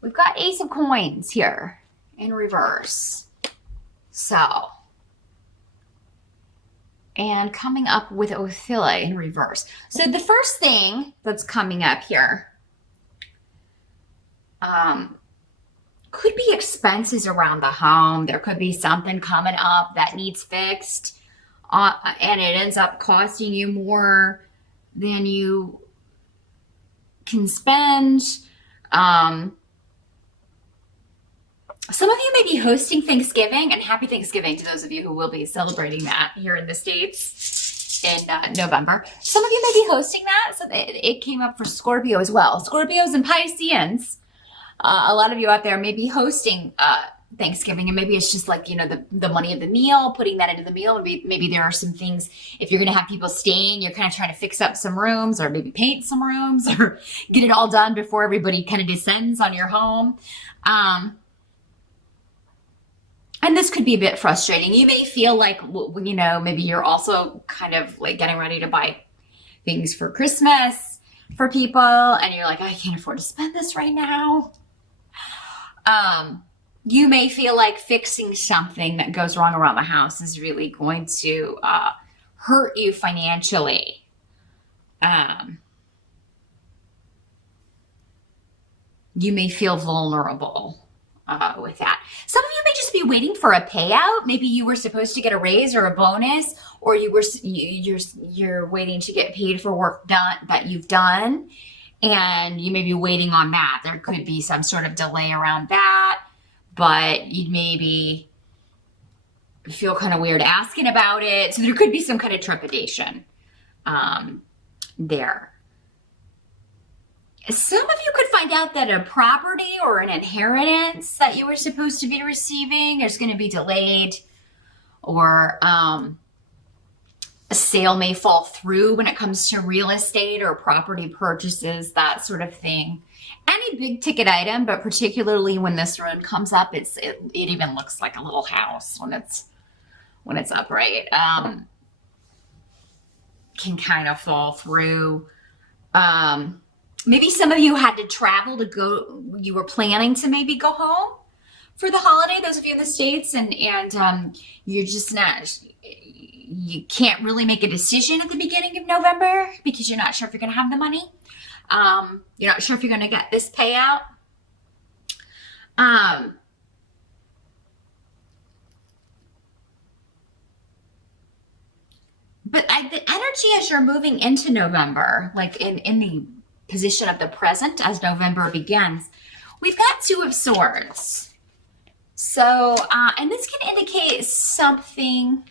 we've got Ace of Coins here in reverse. So, and coming up with Othilla in reverse. So the first thing that's coming up here could be expenses around the home. There could be something coming up that needs fixed, and it ends up costing you more than you can spend. Some of you may be hosting Thanksgiving, and happy Thanksgiving to those of you who will be celebrating that here in the States in November. Some of you may be hosting that, so it came up for Scorpio as well. Scorpios and Pisceans, a lot of you out there may be hosting Thanksgiving, and maybe it's just like, the money of the meal, putting that into the meal. Maybe there are some things, if you're going to have people staying, you're kind of trying to fix up some rooms, or maybe paint some rooms, or get it all done before everybody kind of descends on your home. And this could be a bit frustrating. You may feel like, maybe you're also kind of like getting ready to buy things for Christmas for people, and you're like, I can't afford to spend this right now. You may feel like fixing something that goes wrong around the house is really going to hurt you financially. You may feel vulnerable with that. Some of you may just be waiting for a payout. Maybe you were supposed to get a raise or a bonus, or you're waiting to get paid for work that you've done, and you may be waiting on that. There could be some sort of delay around that, but you maybe feel kind of weird asking about it. So there could be some kind of trepidation there. Some of you could find out that a property or an inheritance that you were supposed to be receiving is going to be delayed, or a sale may fall through when it comes to real estate or property purchases, that sort of thing. Any big ticket item, but particularly when this rune comes up, it even looks like a little house when it's upright. Can kind of fall through. Maybe some of you had to travel to go, you were planning to maybe go home for the holiday, those of you in the States, and you're just not, you can't really make a decision at the beginning of November because you're not sure if you're going to have the money. You're not sure if you're going to get this payout. But the energy as you're moving into November, like in the position of the present as November begins, we've got Two of Swords. So, and this can indicate something,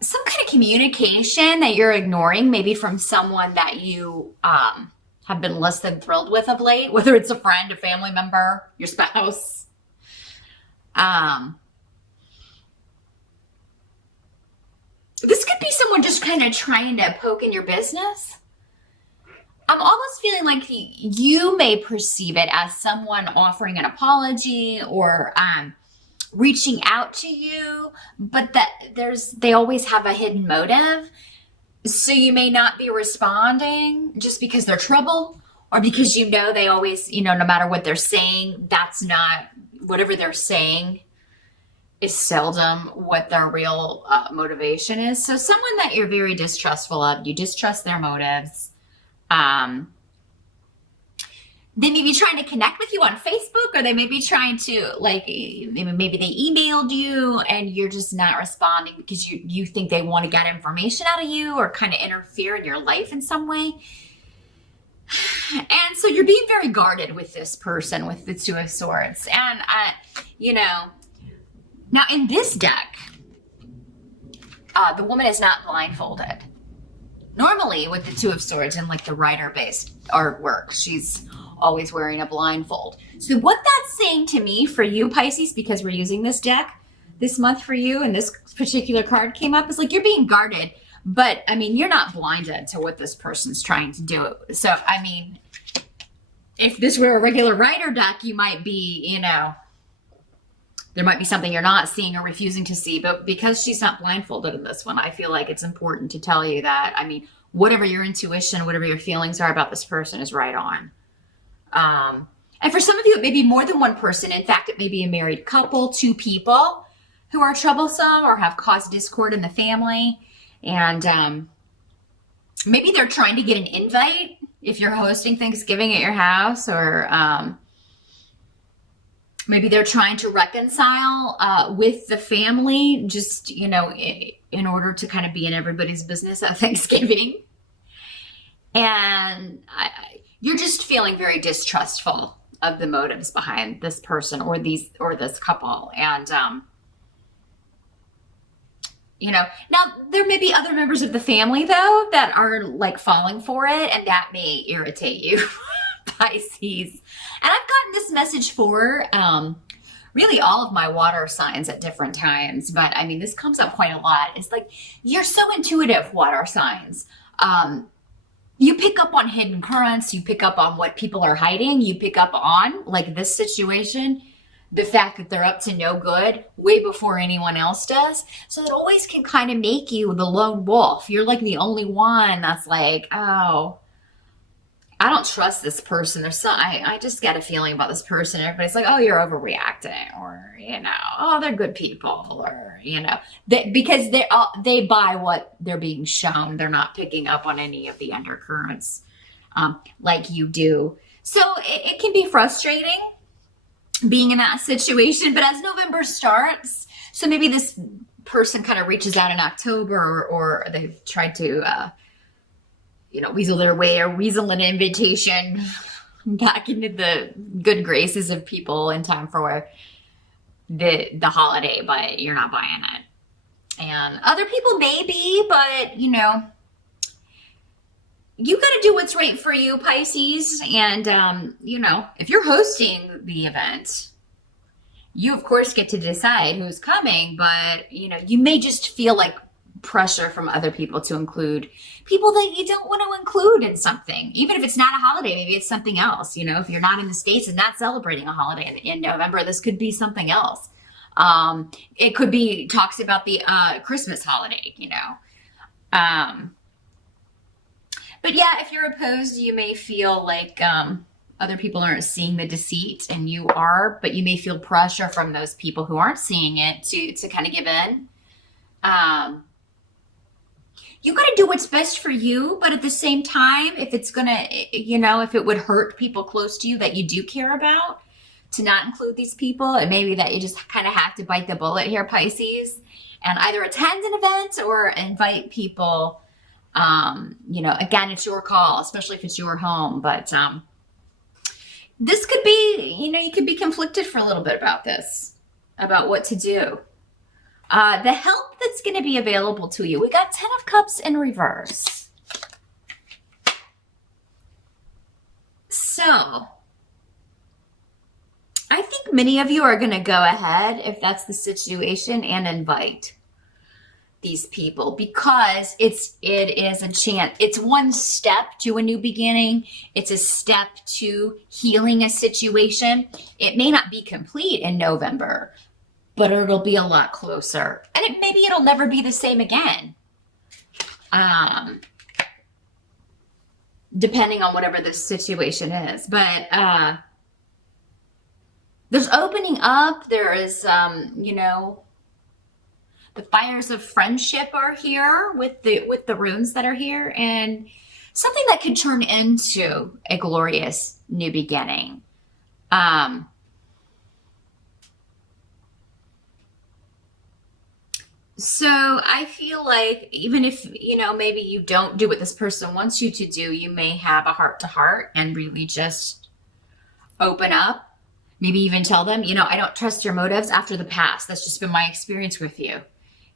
some kind of communication that you're ignoring, maybe from someone that you have been less than thrilled with of late, whether it's a friend, a family member, your spouse. This could be someone just kind of trying to poke in your business. I'm almost feeling like you may perceive it as someone offering an apology or reaching out to you, but that they always have a hidden motive. So you may not be responding just because they're trouble, or because they always, no matter what they're saying, that's not, whatever they're saying is seldom what their real motivation is. So someone that you're very distrustful of, you distrust their motives. They may be trying to connect with you on Facebook, or they may be trying to, maybe they emailed you and you're just not responding because you think they want to get information out of you or kind of interfere in your life in some way. And so you're being very guarded with this person, with the Two of Swords. And, now in this deck, the woman is not blindfolded. Normally with the Two of Swords and like the writer-based artwork, she's always wearing a blindfold. So what that's saying to me for you, Pisces, because we're using this deck this month for you, and this particular card came up, is like you're being guarded. But, you're not blinded to what this person's trying to do. So, if this were a regular writer deck, you might be, there might be something you're not seeing or refusing to see. But because she's not blindfolded in this one, I feel like it's important to tell you that, whatever your intuition, whatever your feelings are about this person is right on. And for some of you, it may be more than one person. In fact, it may be a married couple, two people who are troublesome or have caused discord in the family. And maybe they're trying to get an invite if you're hosting Thanksgiving at your house, or maybe they're trying to reconcile with the family, just, in order to kind of be in everybody's business at Thanksgiving. And you're just feeling very distrustful of the motives behind this person or this couple. And, now there may be other members of the family though that are like falling for it, and that may irritate you, Pisces. And I've gotten this message for really all of my water signs at different times, but I mean, this comes up quite a lot. It's like, you're so intuitive, water signs. You pick up on hidden currents, you pick up on what people are hiding, you pick up on, like this situation, the fact that they're up to no good way before anyone else does. So it always can kind of make you the lone wolf. You're like the only one that's like, oh, I don't trust this person. I just get a feeling about this person. Everybody's like, oh, you're overreacting, or, oh, they're good people, or, because they buy what they're being shown. They're not picking up on any of the undercurrents like you do. So it can be frustrating being in that situation. But as November starts, so maybe this person kind of reaches out in October, or they've tried to, weasel their way or weasel an invitation back into the good graces of people in time for the holiday, but you're not buying it. And other people may be, but you got to do what's right for you, Pisces. And, if you're hosting the event, you of course get to decide who's coming, but you may just feel like pressure from other people to include people that you don't want to include in something, even if it's not a holiday. Maybe it's something else. If you're not in the States and not celebrating a holiday in November, this could be something else. It could be talks about the Christmas holiday, but yeah, if you're opposed, you may feel like other people aren't seeing the deceit and you are, but you may feel pressure from those people who aren't seeing it to kind of give in. You got to do what's best for you, but at the same time, if it's going to, if it would hurt people close to you that you do care about, to not include these people, and maybe that you just kind of have to bite the bullet here, Pisces, and either attend an event or invite people. Again, it's your call, especially if it's your home, but this could be, you could be conflicted for a little bit about this, about what to do. The help that's going to be available to you. We got 10 of Cups in reverse. So, I think many of you are going to go ahead, if that's the situation, and invite these people, because it is a chance. It's one step to a new beginning. It's a step to healing a situation. It may not be complete in November, but it'll be a lot closer. And maybe it'll never be the same again. Depending on whatever the situation is. But there's opening up. There is, the fires of friendship are here with the runes that are here. And something that could turn into a glorious new beginning. So I feel like even if, maybe you don't do what this person wants you to do, you may have a heart to heart and really just open up. Maybe even tell them, I don't trust your motives after the past. That's just been my experience with you.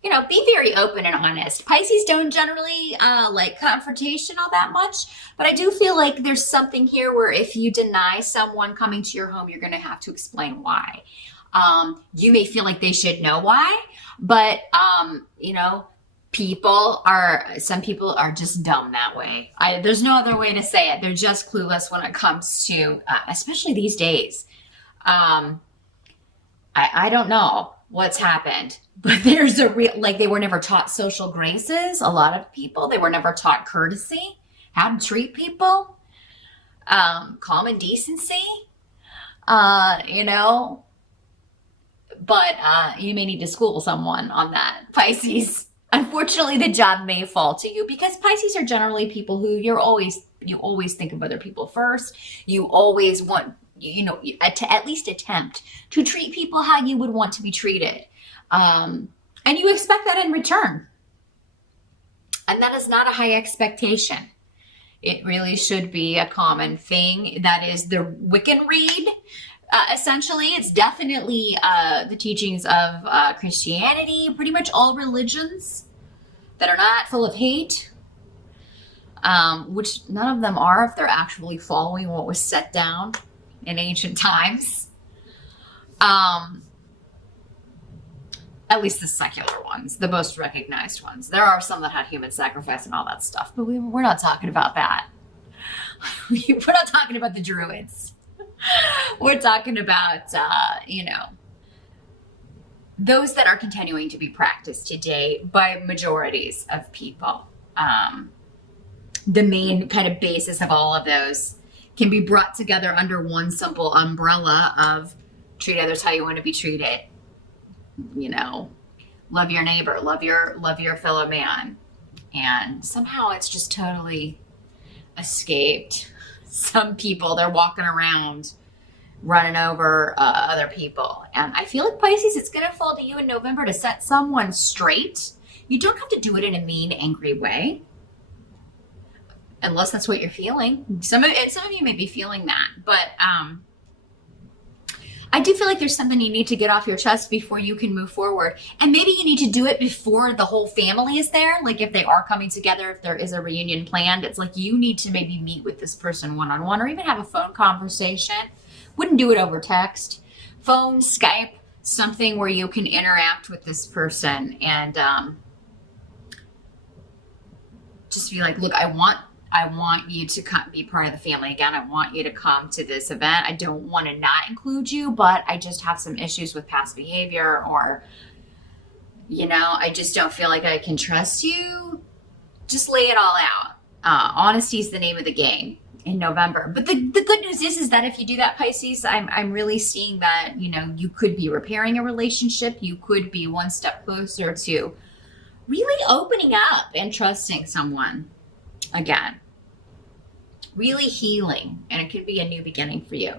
Be very open and honest. Pisces don't generally like confrontation all that much, but I do feel like there's something here where if you deny someone coming to your home, you're going to have to explain why. You may feel like they should know why, but, some people are just dumb that way. There's no other way to say it. They're just clueless when it comes to, especially these days. I don't know. what's happened. But there's a real, like, they were never taught social graces. A lot of people, they were never taught courtesy, how to treat people, common decency, you know, but you may need to school someone on that, Pisces. Unfortunately, the job may fall to you because Pisces are generally people who you always think of other people first. You always want, to at least attempt to treat people how you would want to be treated. And you expect that in return. And that is not a high expectation. It really should be a common thing. That is the Wiccan read. Essentially, it's definitely the teachings of Christianity, pretty much all religions that are not full of hate, which none of them are if they're actually following what was set down in ancient times. At least the secular ones, the most recognized ones. There are some that had human sacrifice and all that stuff, but we're not talking about that. We're not talking about the Druids. We're talking about, those that are continuing to be practiced today by majorities of people. The main kind of basis of all of those can be brought together under one simple umbrella of treat others how you want to be treated. Love your neighbor, love your fellow man. And somehow it's just totally escaped some people. They're walking around running over other people. And I feel like Pisces, it's going to fall to you in November to set someone straight. You don't have to do it in a mean, angry way. Unless that's what you're feeling. Some of you may be feeling that. But I do feel like there's something you need to get off your chest before you can move forward. And maybe you need to do it before the whole family is there. Like if they are coming together, if there is a reunion planned, it's like you need to maybe meet with this person one-on-one or even have a phone conversation. Wouldn't do it over text. Phone, Skype, something where you can interact with this person and just be like, look, I want you to be part of the family again. I want you to come to this event. I don't want to not include you, but I just have some issues with past behavior or, I just don't feel like I can trust you. Just lay it all out. Honesty is the name of the game in November. But the good news is that if you do that, Pisces, I'm really seeing that, you could be repairing a relationship. You could be one step closer to really opening up and trusting someone again. Really healing, and it could be a new beginning for you.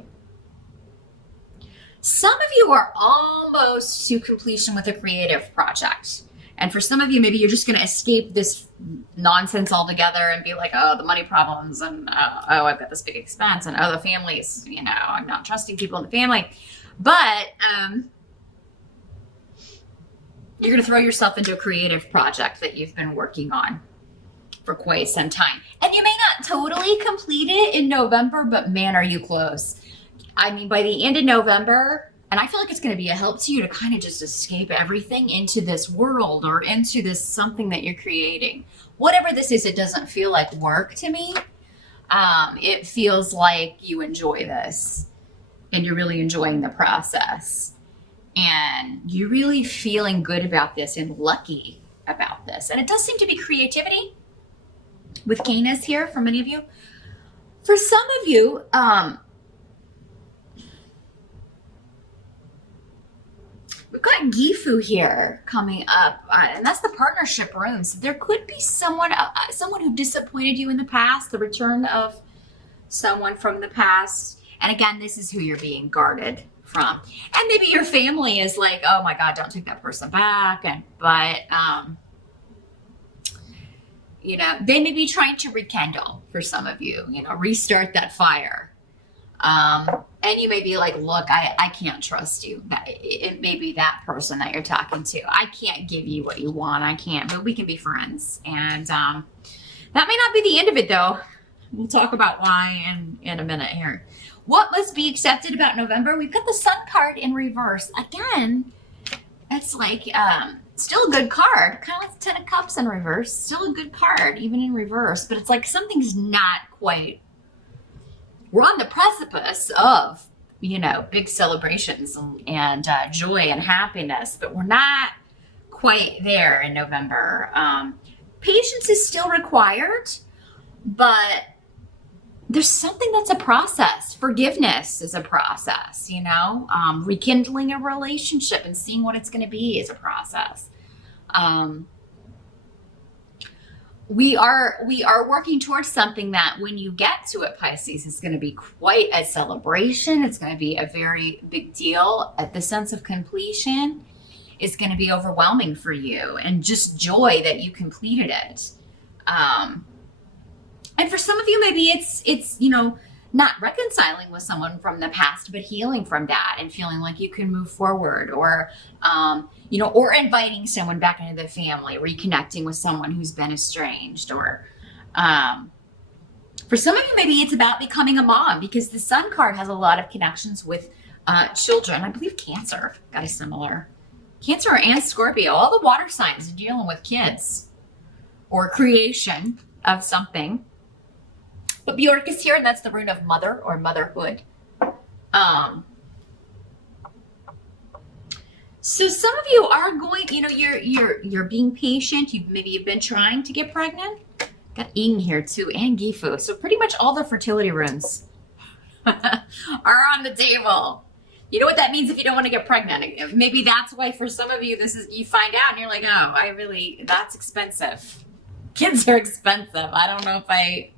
Some of you are almost to completion with a creative project. And for some of you, maybe you're just going to escape this nonsense altogether and be like, oh, the money problems, and oh, I've got this big expense, and oh, the families, I'm not trusting people in the family. But you're going to throw yourself into a creative project that you've been working on for quite some time. And you may not totally complete it in November, but man, are you close. I mean, by the end of November, and I feel like it's going to be a help to you to kind of just escape everything into this world or into this something that you're creating. Whatever this is, it doesn't feel like work to me. It feels like you enjoy this and you're really enjoying the process. And you're really feeling good about this and lucky about this. And it does seem to be creativity with Canis here for many of you. For some of you, we've got Gifu here coming up, and that's the partnership room. So there could be someone who disappointed you in the past, the return of someone from the past. And again, this is who you're being guarded from. And maybe your family is like, oh my God, don't take that person back. But they may be trying to rekindle for some of you, restart that fire. And you may be like, look, I can't trust you. It may be that person that you're talking to. I can't give you what you want. I can't, but we can be friends. And that may not be the end of it, though. We'll talk about why in a minute here. What must be accepted about November? We've got the Sun card in reverse. Again, it's like still a good card. Kind of like the Ten of Cups in reverse. Still a good card, even in reverse. But it's like something's not quite... We're on the precipice of big celebrations and joy and happiness, but we're not quite there in November. Patience is still required, but there's something that's a process. Forgiveness is a process, rekindling a relationship and seeing what it's going to be is a process. We are working towards something that when you get to it, Pisces, is going to be quite a celebration. It's going to be a very big deal. The sense of completion is going to be overwhelming for you, and just joy that you completed it. And for some of you, maybe it's not reconciling with someone from the past, but healing from that and feeling like you can move forward, or or inviting someone back into the family, reconnecting with someone who's been estranged, or for some of you, maybe it's about becoming a mom, because the Sun card has a lot of connections with children. I believe Cancer got a similar. Cancer and Scorpio, all the water signs are dealing with kids or creation of something. But Bjork is here, and that's the rune of mother or motherhood. So some of you are going, you're being patient. You've been trying to get pregnant. Got Ing here too, and Gifu. So pretty much all the fertility runes are on the table. You know what that means if you don't want to get pregnant? Maybe that's why for some of you, you find out and you're like, oh, that's expensive. Kids are expensive. I don't know if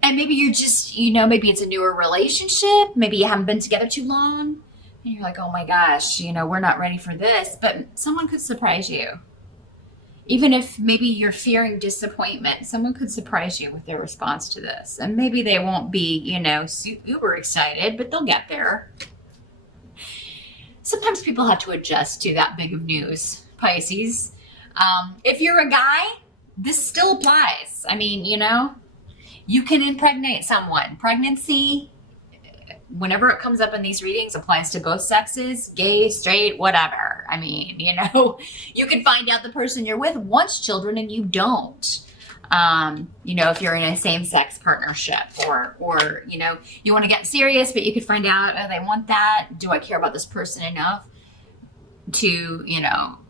and maybe you're just, maybe it's a newer relationship. Maybe you haven't been together too long. And you're like, oh my gosh, we're not ready for this. But someone could surprise you. Even if maybe you're fearing disappointment, someone could surprise you with their response to this. And maybe they won't be, uber excited, but they'll get there. Sometimes people have to adjust to that big of news, Pisces. If you're a guy, this still applies. I mean, you can impregnate someone. Pregnancy, whenever it comes up in these readings, applies to both sexes, gay, straight, whatever. I mean, you can find out the person you're with wants children and you don't. If you're in a same-sex partnership, or you want to get serious, but you could find out, oh, they want that. Do I care about this person enough to,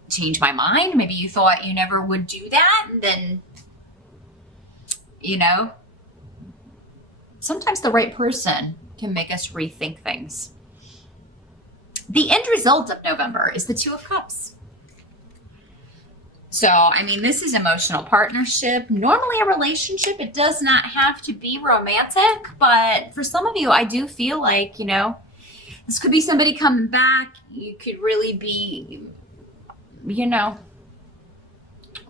change my mind? Maybe you thought you never would do that, and then, sometimes the right person can make us rethink things. The end result of November is the Two of Cups. So, this is emotional partnership. Normally a relationship, it does not have to be romantic, but for some of you, I do feel like, this could be somebody coming back. You could really be,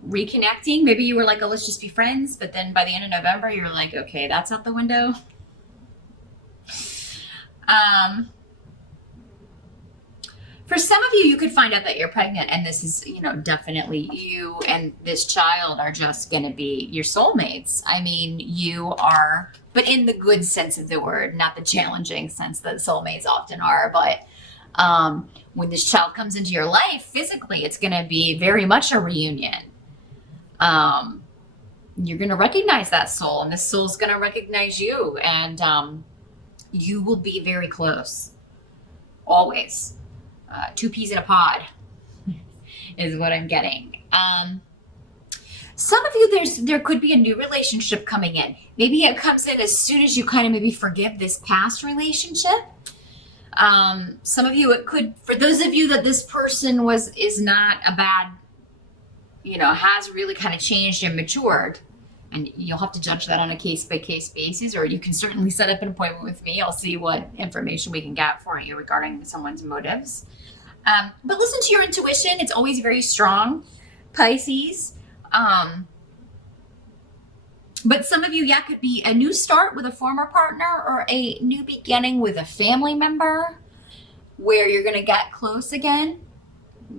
reconnecting. Maybe you were like, oh, let's just be friends. But then by the end of November, you're like, okay, that's out the window. For some of you, you could find out that you're pregnant, and this is, definitely you and this child are just going to be your soulmates. You are, but in the good sense of the word, not the challenging sense that soulmates often are. But when this child comes into your life, physically, it's going to be very much a reunion. You're going to recognize that soul, and this soul's going to recognize you, and you will be very close. Always. Two peas in a pod is what I'm getting. Some of you, there could be a new relationship coming in. Maybe it comes in as soon as you kind of maybe forgive this past relationship. Some of you, it could, for those of you that this person is not a bad, has really kind of changed and matured, and you'll have to judge that on a case-by-case basis, or you can certainly set up an appointment with me. I'll see what information we can get for you regarding someone's motives. But listen to your intuition. It's always very strong, Pisces. But some of you, could be a new start with a former partner, or a new beginning with a family member where you're going to get close again.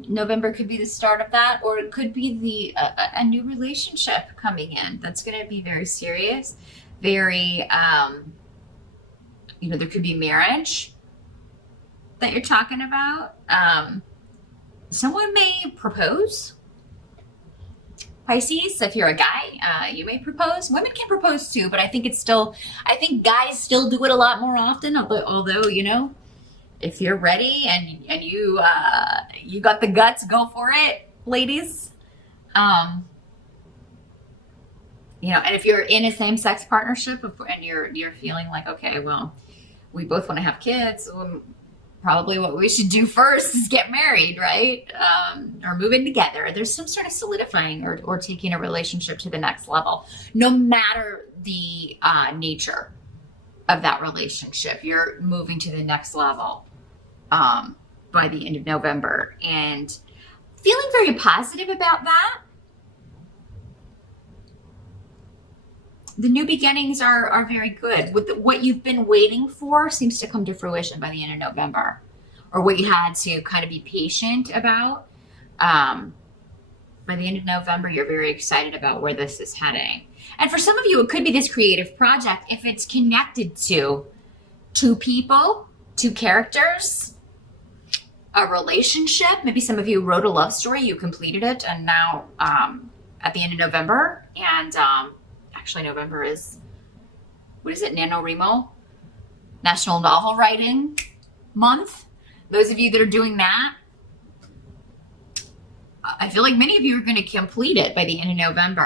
November could be the start of that, or it could be a new relationship coming in that's going to be very serious, very, there could be marriage that you're talking about. Someone may propose. Pisces, if you're a guy, you may propose. Women can propose too, but I think I think guys still do it a lot more often. Although, you know, if you're ready and you got the guts, go for it, ladies. You know, and if you're in a same-sex partnership and you're feeling like, okay, well, we both want to have kids, probably what we should do first is get married, right? Or move in together. There's some sort of solidifying or taking a relationship to the next level, no matter the nature of that relationship. You're moving to the next level by the end of November, and feeling very positive about that. The new beginnings are very good. What you've been waiting for seems to come to fruition by the end of November, or what you had to kind of be patient about. By the end of November, you're very excited about where this is heading. And for some of you, it could be this creative project if it's connected to two people, two characters, a relationship. Maybe some of you wrote a love story, you completed it, and now at the end of November, and actually November is, what is it, NaNoWriMo? National Novel Writing Month. Those of you that are doing that, I feel like many of you are going to complete it by the end of November.